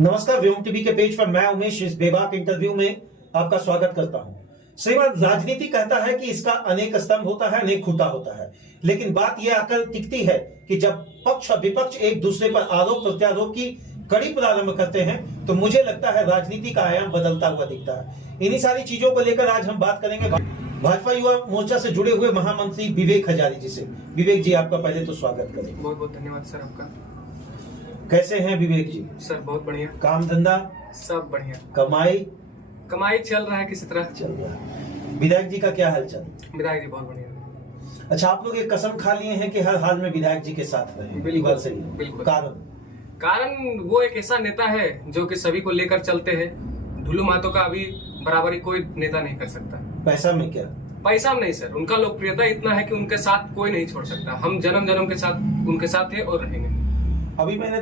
नमस्कार, व्योम टीवी के पेज पर मैं उमेश इस बेबाक इंटरव्यू में आपका स्वागत करता हूं। श्रीमान, राजनीति कहता है कि इसका अनेक स्तंभ होता है, अनेक खूंटा होता है, लेकिन बात यह आकर टिकती है कि जब पक्ष और विपक्ष एक दूसरे पर आरोप प्रत्यारोप की कड़ी प्रारंभ करते हैं तो मुझे लगता है राजनीति का आयाम बदलता हुआ दिखता है। इन्हीं सारी चीजों को लेकर आज हम बात करेंगे भाजपा युवा मोर्चा से जुड़े हुए महामंत्री विवेक हजारी जी से। विवेक जी, आपका पहले तो स्वागत करें। बहुत बहुत धन्यवाद सर आपका। कैसे हैं विवेक जी? सर बहुत बढ़िया। काम धंधा सब बढ़िया। कमाई चल रहा है, किसी तरह चल रहा है। विधायक जी का क्या हालचाल? विधायक जी बहुत बढ़िया। अच्छा, आप लोग एक कसम खा लिए हैं कि हर हाल में विधायक जी के साथ रहें। बिल्कुल सही। बिल्कुल। कारण वो एक ऐसा नेता है जो कि सभी को लेकर चलते हैं। ढुलू महतो का अभी बराबरी कोई नेता नहीं कर सकता। पैसा में क्या? पैसा में नहीं सर, उनका लोकप्रियता इतना है कि उनके साथ कोई नहीं छोड़ सकता। हम जन्म जन्म के साथ उनके साथ थे और रहेंगे। अभी मैंने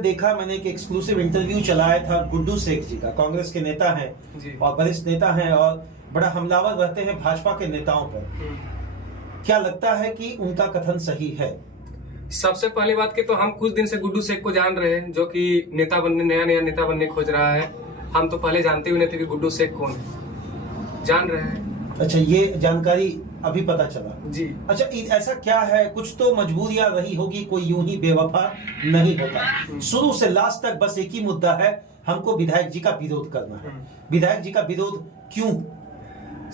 एक एक्सक्लूसिव इंटरव्यू चलाया था गुड्डू शेख जी का। कांग्रेस के नेता हैं और वरिष्ठ नेता हैं और बड़ा हमलावर रहते हैं भाजपा के नेताओं पर। क्या लगता है कि उनका कथन सही है? सबसे पहली बात की तो हम कुछ दिन से गुड्डू शेख को जान रहे हैं, जो कि नया नेता बनने खोज रहा है। हम तो पहले जानते हुए नहीं थे कि गुड्डू शेख कौन है, जान रहे हैं। अच्छा, ये जानकारी अभी पता चला जी। अच्छा, ऐसा क्या है? कुछ तो मजबूरियां रही होगी, कोई यूं ही बेवफा नहीं होता। शुरू से लास्ट तक बस एक ही मुद्दा है, हमको विधायक जी का विरोध करना है। विधायक जी का विरोध क्यों?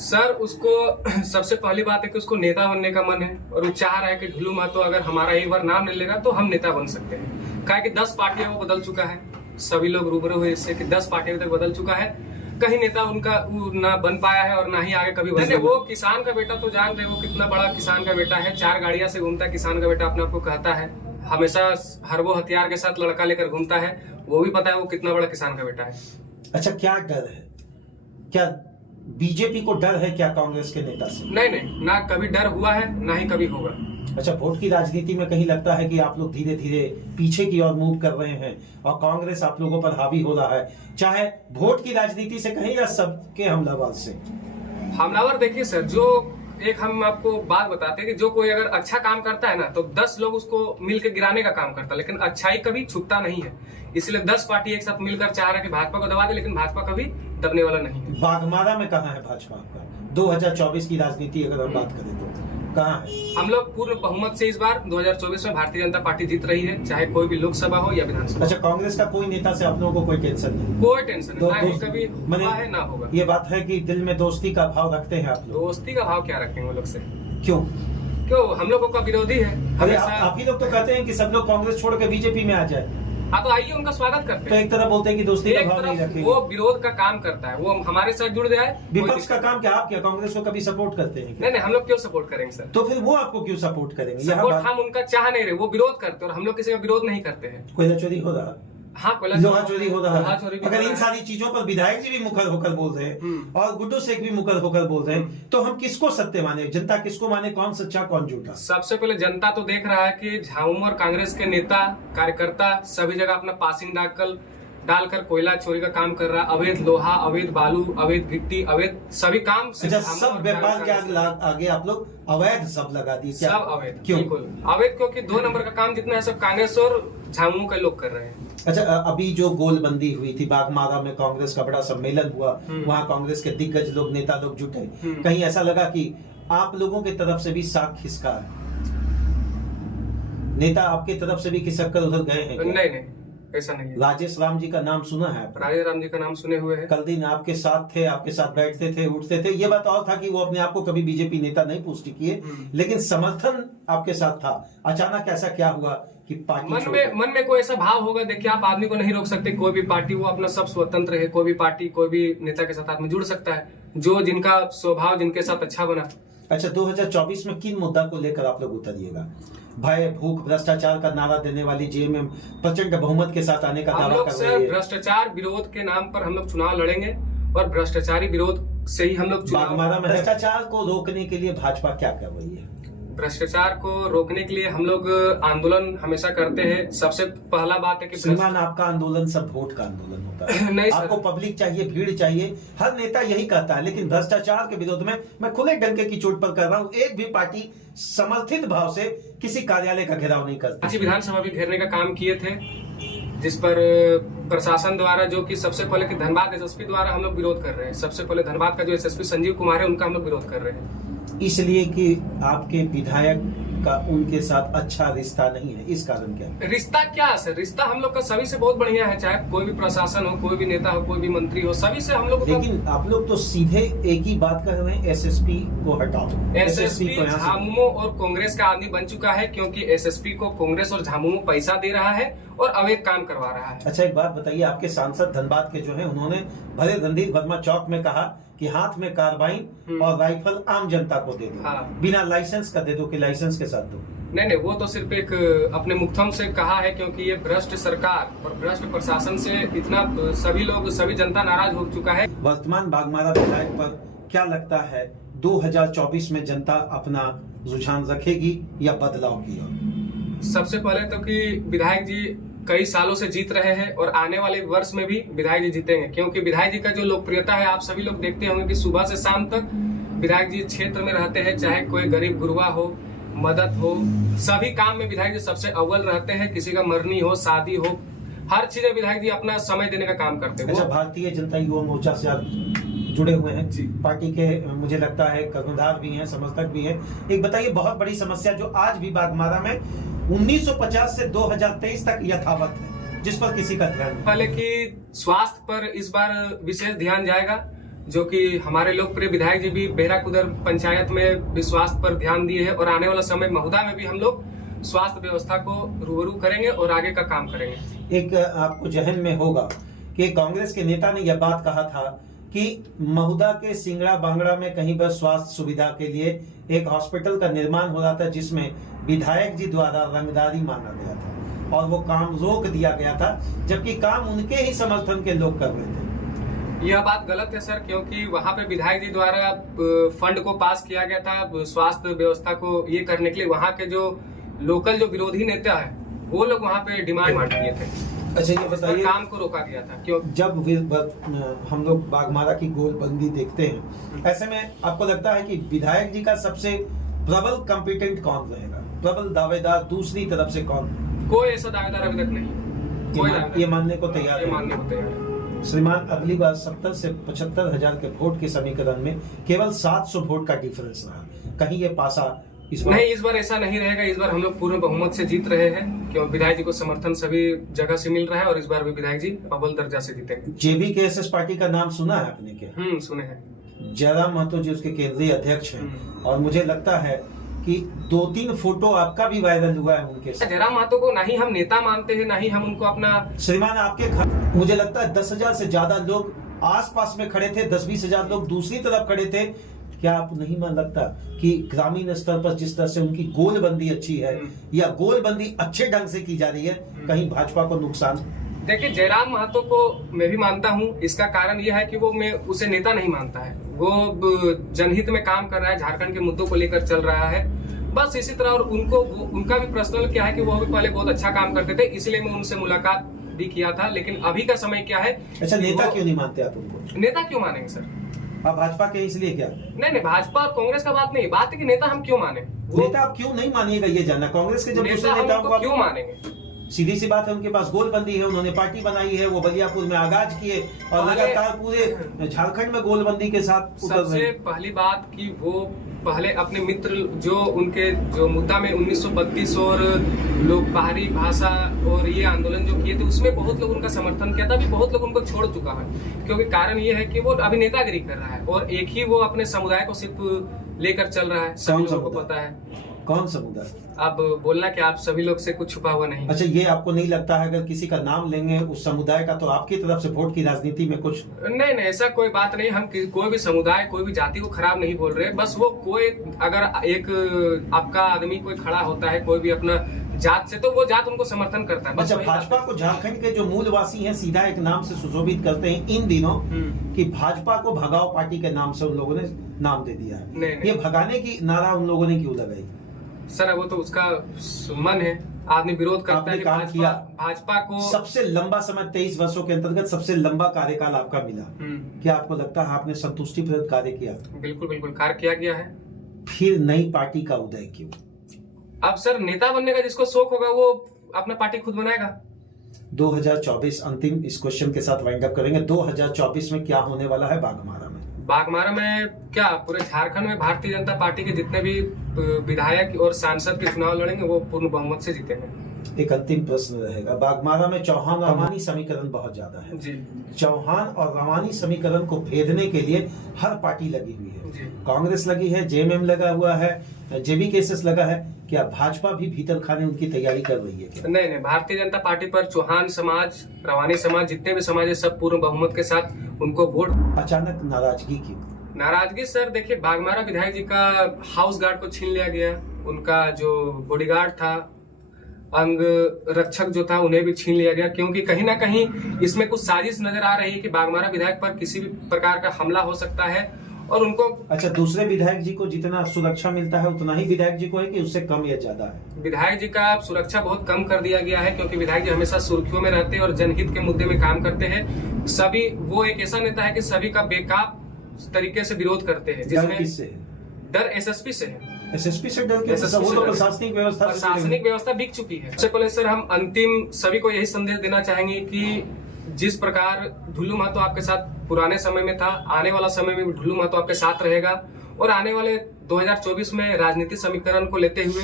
सर, उसको सबसे पहली बात है कि उसको नेता बनने का मन है और वो चाह रहा है कि ढुलू महतो अगर हमारा एक बार नाम ले लेगा तो हम नेता बन सकते हैं। कहा कि 10 पार्टियां वो बदल चुका है, सभी लोग रूबरू हुए इससे कि 10 पार्टियों तक बदल चुका है। कहीं नेता उनका ना बन पाया है और ना ही आगे कभी बने। वो किसान का बेटा, तो जान रहे हो कितना बड़ा किसान का बेटा है। 4 गाड़ियां से घूमता है, किसान का बेटा अपने आप को कहता है। हमेशा हरबो हथियार के साथ लड़का लेकर घूमता है। वो भी पता है वो कितना बड़ा किसान का बेटा है। अच्छा, क्या डर है? क्या बीजेपी को डर है क्या कांग्रेस के नेता से? नहीं, ना कभी डर हुआ है ना ही कभी होगा। अच्छा, वोट की राजनीति में कहीं लगता है कि आप लोग धीरे धीरे पीछे की ओर मूव कर रहे हैं और कांग्रेस आप लोगों पर हावी हो रहा है, चाहे वोट की राजनीति से कहीं या सबके हमलावर से? हमलावर देखिए सर, जो एक हम आपको बात बताते हैं कि जो कोई अगर अच्छा काम करता है ना तो 10 लोग उसको मिलकर गिराने का काम करता है, लेकिन अच्छाई कभी छुपता नहीं है। इसलिए 10 पार्टी एक साथ मिलकर चाह रहा है कि भाजपा को दबा दे, लेकिन भाजपा कभी दबने वाला नहीं है। बागमारा में कहाँ है भाजपा का? 2024 की राजनीति अगर हम बात करें तो कहाँ है? हम लोग पूर्ण बहुमत से इस बार 2024 में भारतीय जनता पार्टी जीत रही है, चाहे कोई भी लोकसभा हो या विधानसभा। अच्छा, कांग्रेस का कोई नेता से आप लोगों को कोई टेंशन नहीं? कोई टेंशन नहीं, कभी हुआ है ना होगा। ये बात है कि दिल में दोस्ती का भाव रखते हैं आप लोग? दोस्ती का भाव क्या रखेंगे वो लोग से? क्यों हम लोगों का विरोधी है। अरे आप ही लोग तो कहते हैं कि सब लोग कांग्रेस छोड़ के बीजेपी में आ जाए। हाँ, तो आइए, उनका स्वागत करते हैं। तो एक तरफ बोलते हैं कि दोस्ती का भाव नहीं रखेंगे, वो विरोध का काम करता है, वो हमारे साथ जुड़ जाए। विपक्ष का काम क्या? आप क्या कांग्रेस को कभी सपोर्ट करते हैं? नहीं, हम लोग क्यों सपोर्ट करेंगे सर? तो फिर वो आपको क्यों सपोर्ट करेंगे? सपोर्ट हम उनका चाह नहीं रहे, वो विरोध करते और हम लोग किसी का विरोध नहीं करते हैं। कोयला चोरी हो रहा? हाँ, लोहा चोरी हो रहा है। अगर इन सारी चीजों पर विधायक जी भी मुखर होकर बोल रहे हैं और गुड्डू शेख भी मुखर होकर बोल रहे हैं, तो हम किसको सत्य माने? जनता किसको माने? कौन सच्चा कौन झूठा? सबसे पहले जनता तो देख रहा है कि झामुमो और कांग्रेस के नेता कार्यकर्ता सभी जगह अपना पासिंग डालकर कोयला चोरी का काम कर रहा है। अवैध लोहा, अवैध बालू, अवैध गिट्टी, अवैध सभी काम। सब व्यापार के आगे आप लोग अवैध सब लगा दिए? सब अवैध। क्यों अवैध? क्योंकि 2 नंबर का काम जितना है सब कांग्रेस और झामुमो के लोग कर रहे हैं। अच्छा, अभी जो गोलबंदी हुई थी, बागमारा में कांग्रेस का बड़ा सम्मेलन हुआ, वहाँ कांग्रेस के दिग्गज लोग, नेता लोग जुटे, कहीं ऐसा लगा कि आप लोगों की तरफ से भी साख खिसका है? नेता आपकी तरफ से भी खिसक कर उधर गए हैं? नहीं, ऐसा नहीं है। राजेश राम जी का नाम सुना है? राजेश राम जी का नाम सुने हुए हैं। कल दिन आपके साथ थे, आपके साथ बैठते थे, उठते थे। ये बात और था कि वो अपने आप को कभी बीजेपी नेता नहीं पुष्टि किए, लेकिन समर्थन आपके साथ था। अचानक ऐसा क्या हुआ कि पार्टी मन में कोई ऐसा भाव होगा? देखिए, आप आदमी को नहीं रोक सकते, कोई भी पार्टी, वो अपना सब स्वतंत्र है। कोई भी पार्टी, कोई भी नेता के साथ आदमी जुड़ सकता है, जो जिनका स्वभाव जिनके साथ अच्छा बना। अच्छा, 2024 में किन मुद्दा को लेकर आप लोग उतरिएगा? भय, भूख, भ्रष्टाचार का नारा देने वाली जेएमएम प्रचंड बहुमत के साथ आने का दावा कर रही है। भ्रष्टाचार विरोध के नाम पर हम लोग चुनाव लड़ेंगे और भ्रष्टाचारी विरोध से ही हम लोग बागमारा में भ्रष्टाचार को रोकने के लिए भाजपा क्या कर रही है? भ्रष्टाचार को रोकने के लिए हम लोग आंदोलन हमेशा करते हैं। सबसे पहला बात है कि श्रीमान, आपका आंदोलन सब वोट का आंदोलन होता है। नहीं सर। आपको पब्लिक चाहिए, भीड़ चाहिए, हर नेता यही कहता है, लेकिन भ्रष्टाचार के विरोध में मैं खुले डंके की चोट पर कर रहा हूं, एक भी पार्टी समर्थित भाव से किसी कार्यालय का घेराव नहीं करती। आज विधानसभा भी घेरने का काम किए थे, जिस पर प्रशासन द्वारा, जो कि सबसे पहले कि धनबाद एसएसपी द्वारा हम लोग विरोध कर रहे हैं। सबसे पहले धनबाद का जो एसएसपी संजीव कुमार है, उनका हम लोग विरोध कर रहे हैं। इसलिए कि आपके विधायक का उनके साथ अच्छा रिश्ता नहीं है, इस कारण क्या? रिश्ता क्या है सर? रिश्ता हम लोग का सभी से बहुत बढ़िया है, चाहे कोई भी प्रशासन हो, कोई भी नेता हो, कोई भी मंत्री हो, सभी से हम लोग। लेकिन आप लोग तो सीधे एक ही बात कर रहे हैं, एसएसपी को हटाओ। एसएसपी झामुमो और कांग्रेस का आदमी बन चुका है, क्योंकि एसएसपी को कांग्रेस और झामुमो पैसा दे रहा है और अवैध काम करवा रहा है। अच्छा, एक बात बताइए, आपके सांसद धनबाद के जो हैं, उन्होंने भले रणधीर वर्मा चौक में कहा कि हाथ में कार्बाइन और राइफल आम जनता को दे दो। हाँ। बिना लाइसेंस का दे दो कि लाइसेंस के साथ दो? नहीं, वो तो सिर्फ एक अपने मुक्तम से कहा है, क्योंकि ये भ्रष्ट सरकार और भ्रष्ट प्रशासन से इतना सभी जनता नाराज हो चुका है। वर्तमान बाघमारा विधायक पर क्या लगता है 2024 में जनता अपना रुझान रखेगी या बदलाव की ओर? सबसे पहले तो कि विधायक जी कई सालों से जीत रहे हैं और आने वाले वर्ष में भी विधायक जी जीतेंगे, क्योंकि विधायक जी का जो लोकप्रियता है, आप सभी लोग देखते होंगे कि सुबह से शाम तक विधायक जी क्षेत्र में रहते हैं, चाहे कोई गरीब गुरबा हो, मदद हो, सभी काम में विधायक जी सबसे अव्वल रहते हैं। किसी का मरनी हो, शादी हो, हर चीज में विधायक जी अपना समय देने का काम करते हैं। अच्छा, भारतीय जनता युवा मोर्चा से आप जुड़े हुए हैं जी। पार्टी के, मुझे लगता है कर्णधार भी हैं, समर्थक भी हैं। एक बताइए, बहुत बड़ी समस्या जो आज भी बाघमारा में 1950 से 2023 तक यथावत है, जिस पर किसी का ध्यान नहीं। पहले कि स्वास्थ्य पर इस बार विशेष ध्यान जाएगा, जो कि हमारे लोकप्रिय विधायक जी भी बेहराकुदर पंचायत में भी स्वास्थ्य पर ध्यान दिए हैं, और आने वाला समय महुदा में भी हम लोग स्वास्थ्य व्यवस्था को रूबरू करेंगे और आगे का काम करेंगे। एक आपको जहन में होगा कि कांग्रेस के नेता ने यह बात कहा था कि महुदा के सिंगड़ा बांगड़ा में कहीं पर स्वास्थ्य सुविधा के लिए एक हॉस्पिटल का निर्माण हो रहा था, जिसमें विधायक जी द्वारा रंगदारी मांगा गया था और वो काम रोक दिया गया था, जबकि काम उनके ही समर्थन के लोग कर रहे थे। यह बात गलत है सर, क्योंकि वहां पे विधायक जी द्वारा फंड को पास किया गया था स्वास्थ्य व्यवस्था को ये करने के लिए। वहां के जो लोकल जो विरोधी नेता है, वो लोग वहां पे डिमांड किए थे। अच्छा, ये बताइए, काम को रोका गया था क्यों? जब हम लोग बाघमारा की गोलबंदी देखते हैं, ऐसे में आपको लगता है कि विधायक जी का सबसे प्रबल कॉम्पिटेंट कौन रहेगा, प्रबल दावेदार दूसरी तरफ से कौन? कोई ऐसा दावेदार अभी तक नहीं। कोई ये मानने को तैयार है? मानने को तैयार है। श्रीमान, अगली बार 70 से 75 हजार के वोट के समीकरण में केवल 700 वोट का डिफरेंस रहा, कहीं ये पासा इस बार? नहीं, इस बार ऐसा नहीं रहेगा। इस बार हम लोग पूर्ण बहुमत से जीत रहे हैं, क्यों विधायक जी को समर्थन सभी जगह से मिल रहा है, और इस बार भी विधायक जी अव्वल दर्जा से जीतेंगे। जेबीकेएसएस पार्टी का नाम सुना है आपने क्या? सुने हैं। जयराम महतो जी उसके केंद्रीय अध्यक्ष हैं, और मुझे लगता है कि 2-3 फोटो आपका भी वायरल हुआ है उनके साथ। जयराम महतो को ना ही हम नेता मानते हैं, ना ही हम उनको अपना। श्रीमान, आपके घर मुझे लगता है 10,000 से ज्यादा लोग आसपास में खड़े थे, 10-20 हजार लोग दूसरी तरफ खड़े थे। क्या आप नहीं मान लगता कि ग्रामीण स्तर पर जिस तरह से उनकी गोलबंदी अच्छी है या गोलबंदी अच्छे ढंग से की जा रही है, कहीं भाजपा को नुकसान? देखिए, जयराम महतो को मैं भी मानता हूं। इसका कारण यह है कि वो मैं उसे नेता नहीं मानता है। वो जनहित में काम कर रहा है, झारखंड के मुद्दों को लेकर चल रहा है, बस इसी तरह। और उनका भी पर्सनल क्या है कि वो भी पहले बहुत अच्छा काम करते थे, इसलिए मैं उनसे मुलाकात भी किया था। लेकिन अभी का समय क्या है? अच्छा, नेता क्यों नहीं मानते आप उनको? नेता क्यों मानेंगे सर? आप भाजपा के इसलिए क्या? नहीं, भाजपा और कांग्रेस का बात नहीं, बात है कि नेता हम क्यों माने। नेता आप क्यों नहीं मानिएगा ये जानना। कांग्रेस के जब दूसरे नेताओं को क्यों मानेंगे? सीधी सी बात है, उनके पास गोलबंदी है, उन्होंने पार्टी बनाई है, वो बलियापुर में आगाज किए और लगातार पूरे झारखंड में गोलबंदी के साथ। सबसे पहली बात कि वो पहले अपने मित्र जो उनके जो मुद्दा में 1932 और लोग बाहरी भाषा और ये आंदोलन जो किए थे, उसमें बहुत लोग उनका समर्थन किया था। अभी बहुत लोग उनको छोड़ चुका है, क्योंकि कारण ये है कि वो अभी नेतागिरी कर रहा है और एक ही वो अपने समुदाय को सिर्फ लेकर चल रहा है। सभी लोगों को पता है। कौन समुदाय? अब बोलना कि आप सभी लोग से कुछ छुपा हुआ नहीं। अच्छा, ये आपको नहीं लगता है अगर किसी का नाम लेंगे उस समुदाय का, तो आपकी तरफ से वोट की राजनीति में कुछ? नहीं, ऐसा कोई बात नहीं। हम कोई भी समुदाय, कोई भी जाति को खराब नहीं बोल रहे। बस वो कोई अगर एक आपका आदमी कोई खड़ा होता है कोई भी अपना जात से, तो वो जात उनको समर्थन करता है। अच्छा, भाजपा को झारखंड के जो मूलवासी हैं सीधा एक नाम से सुशोभित करते हैं इन दिनों कि भाजपा को भगाओ पार्टी के नाम से उन लोगों ने नाम दे दिया है। नहीं। ये भगाने की नारा उन लोगों ने क्यों लगाई? सर वो तो उसका मन है, आदमी विरोध करता आपने है कि काम किया। भाजपा को सबसे लंबा समय 23 वर्षों के अंतर्गत सबसे लंबा कार्यकाल आपका मिला। क्या आपको लगता है आपने संतुष्टिप्रद कार्य किया? बिल्कुल बिल्कुल कार्य किया गया है। फिर नई पार्टी का उदय क्यों? अब सर नेता बनने का जिसको शौक होगा वो अपना पार्टी खुद बनाएगा। 2024 अंतिम इस क्वेश्चन के साथ वाइंड अप करेंगे। 2024 में क्या होने वाला है बाघमारा में? बाघमारा में क्या पूरे झारखंड में भारतीय जनता पार्टी के जितने भी विधायक और सांसद के चुनाव लड़ेंगे वो पूर्ण बहुमत से जीतेंगे। एक अंतिम प्रश्न रहेगा, बाघमारा में चौहान और रवानी समीकरण बहुत ज्यादा है जी। चौहान और रवानी समीकरण को भेदने के लिए हर पार्टी लगी हुई है। जी। कांग्रेस लगी है, जेएमएम लगा हुआ है, जेबीकेएसएस लगा है। क्या भाजपा भी भीतर खाने उनकी तैयारी कर रही है क्या? नहीं, भारतीय जनता पार्टी पर चौहान समाज, रवानी समाज, जितने भी समाज है सब पूर्ण बहुमत के साथ उनको वोट। अचानक नाराजगी क्यों? नाराजगी सर देखिए, बाघमारा विधायक जी का हाउस गार्ड को छीन लिया गया, उनका जो बॉडीगार्ड था, अंग रक्षक जो था, उन्हें भी छीन लिया गया, क्योंकि कहीं ना कहीं इसमें कुछ साजिश नजर आ रही है कि बाघमारा विधायक पर किसी भी प्रकार का हमला हो सकता है और उनको। अच्छा, दूसरे विधायक जी को जितना सुरक्षा मिलता है उतना ही विधायक जी को है कि उससे कम या ज्यादा है? विधायक जी का सुरक्षा बहुत कम कर दिया गया है, क्योंकि विधायक जी हमेशा सुर्खियों में रहते हैं और जनहित के मुद्दे में काम करते हैं। सभी वो एक ऐसा नेता है कि सभी का बेकाब तरीके से विरोध करते हैं, जिसमें डर एसएसपी से है। एसएसपी से डर के? वो तो प्रशासनिक व्यवस्था बिक चुकी है। सबसे पहले सर हम अंतिम सभी को यही संदेश देना चाहेंगे कि जिस प्रकार ढुल्लू महतो आपके साथ पुराने समय में था, आने वाला समय में भी ढुल्लू महतो आपके साथ रहेगा और आने वाले 2024 में राजनीतिक समीकरण को लेते हुए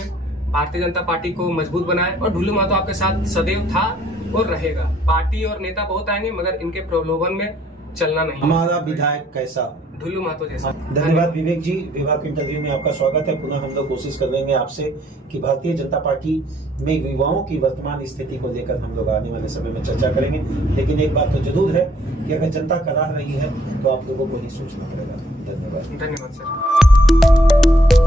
भारतीय जनता पार्टी को मजबूत बनाए और ढुल्लू महतो आपके साथ सदैव था और रहेगा। पार्टी और नेता बहुत आएंगे मगर इनके प्रलोभन में चलना नहीं। हमारा विधायक कैसा? ढुल्लू महतो जैसा। धन्यवाद विवेक जी, विभाग के इंटरव्यू में आपका स्वागत है। पुनः हम लोग कोशिश कर लेंगे आपसे कि भारतीय जनता पार्टी में युवाओं की वर्तमान स्थिति को लेकर हम लोग आने वाले समय में चर्चा करेंगे। लेकिन एक बात तो जरूर है कि अगर जनता करा रही है तो आप लोगों को ही सोचना पड़ेगा। धन्यवाद। धन्यवाद सर।